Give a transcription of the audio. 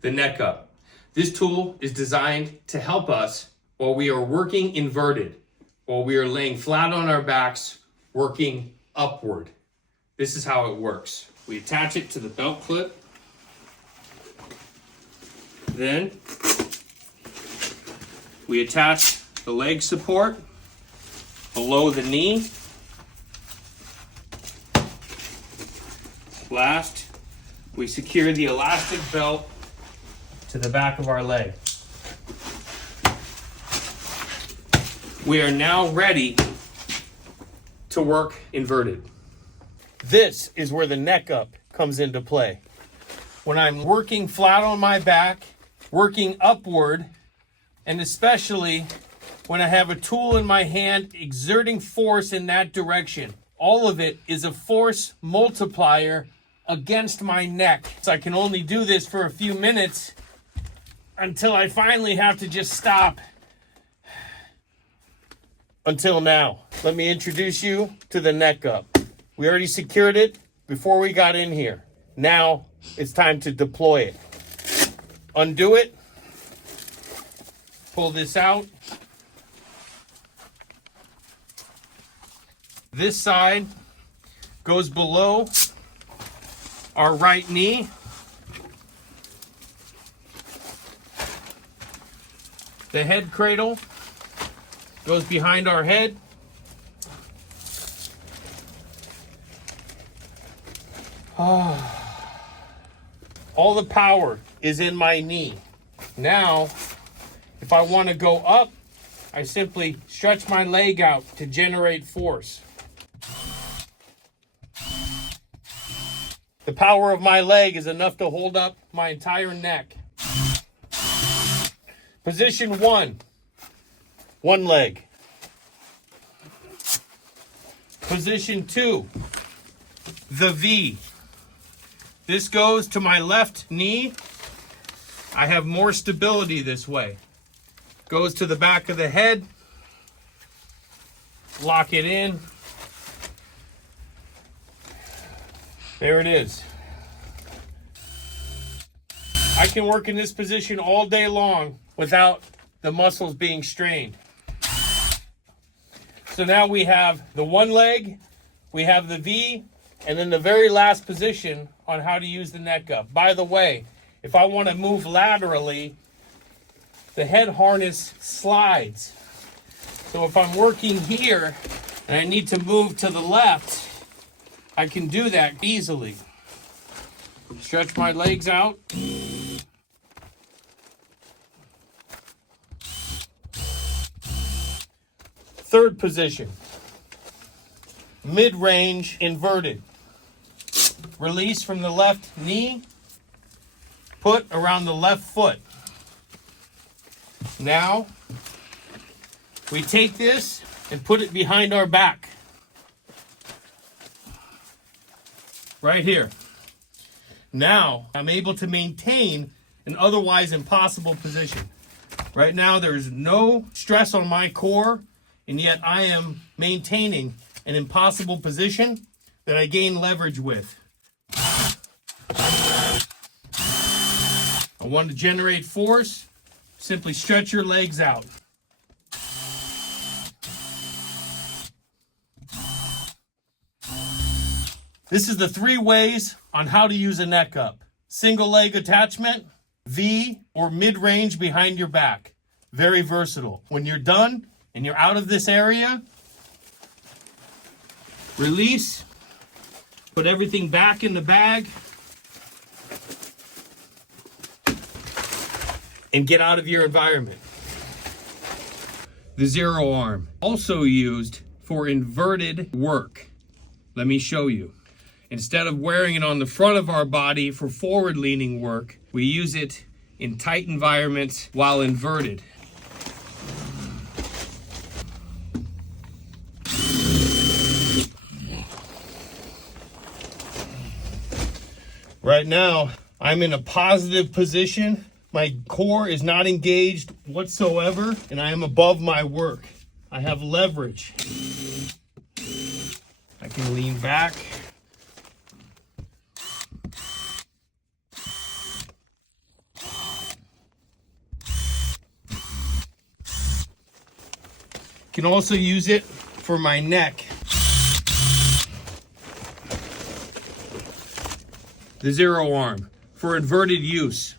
the neck up. This tool is designed to help us while we are working inverted, while we are laying flat on our backs, working upward. This is how it works. We attach it to the belt clip. Then we attach the leg support below the knee. Last, we secure the elastic belt to the back of our leg. We are now ready to work inverted. This is where the neck up comes into play. When I'm working flat on my back, working upward, and especially when I have a tool in my hand exerting force in that direction. All of it is a force multiplier against my neck. So I can only do this for a few minutes until I finally have to just stop. Until now, let me introduce you to the neck up. We already secured it before we got in here. Now it's time to deploy it. Undo it. Pull this out. This side goes below our right knee. The head cradle goes behind our head. All the power is in my knee. Now, if I want to go up, I simply stretch my leg out to generate force. The power of my leg is enough to hold up my entire neck. Position 1, one leg. Position 2, the V. This goes to my left knee. I have more stability this way. Goes to the back of the head. Lock it in. There it is. I can work in this position all day long without the muscles being strained. So now we have the one leg, we have the V, and then the very last position on how to use the neck up. By the way, if I want to move laterally, the head harness slides. So if I'm working here and I need to move to the left, I can do that easily. Stretch my legs out. Third position, mid-range inverted. Release from the left knee, put around the left foot. Now, we take this and put it behind our back. Right here. Now, I'm able to maintain an otherwise impossible position. Right now, there's no stress on my core, and yet I am maintaining an impossible position that I gain leverage with. I want to generate force, simply stretch your legs out. This is the 3 ways on how to use a neck up. Single leg attachment, V, or mid-range behind your back. Very versatile. When you're done and you're out of this area, release, put everything back in the bag, and get out of your environment. The zero arm, also used for inverted work. Let me show you. Instead of wearing it on the front of our body for forward-leaning work, we use it in tight environments while inverted. Right now, I'm in a positive position. My core is not engaged whatsoever, and I am above my work. I have leverage. I can lean back. Can also use it for my neck. The zero arm for inverted use.